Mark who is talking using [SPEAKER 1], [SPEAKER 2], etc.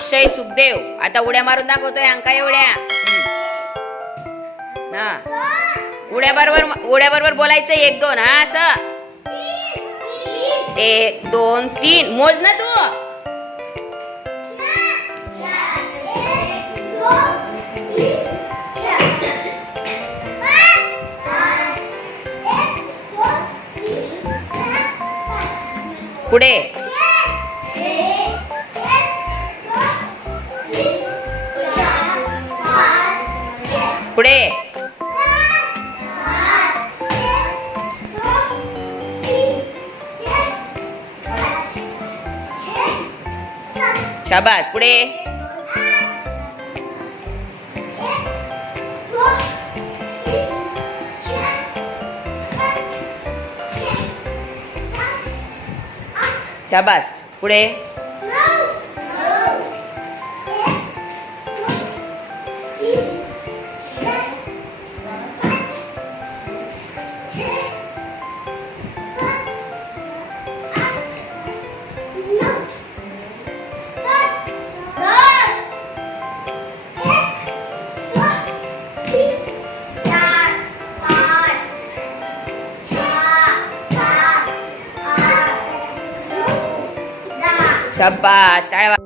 [SPEAKER 1] अक्षय सुखदेव. आता उड्या मारून दाखवतोय अंका एवढ्या हा. उड्या बरोबर उड्या बरोबर बोलायचं एक दोन. हा असं. एक दोन तीन. मोज ना तू. पुढे. पुढे. शाबास पुढे. शाबास पुढे. शाबास टाळ्या